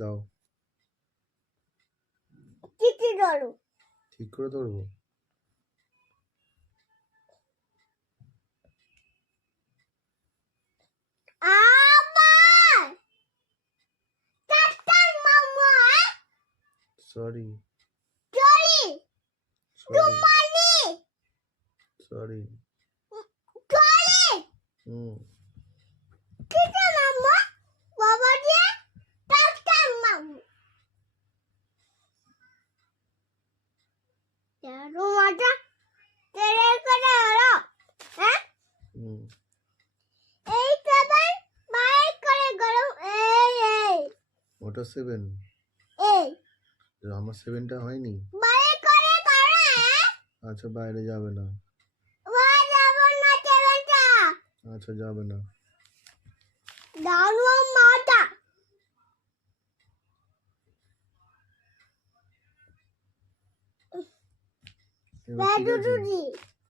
দাও। চিঠি ধরো। ঠিক করে ধরবো। আবার টাটার মামা সরি চলি সরি তোমালি সরি। চলি টাটার মামা বাবা দিয়ে টাটার মামা তেরো মাটা তেরে করে হলো হ্যাঁ এই সেভেন বাইরে করে গেল এই ওটা 7 এই আমার 7টা হয়নি। বাইরে করে করো হ্যাঁ আচ্ছা বাইরে যাবে না। বাইরে যাব না সেভেনটা আচ্ছা যাবে না। দাও মাটা এবার ঠিক আছে? বেদুজি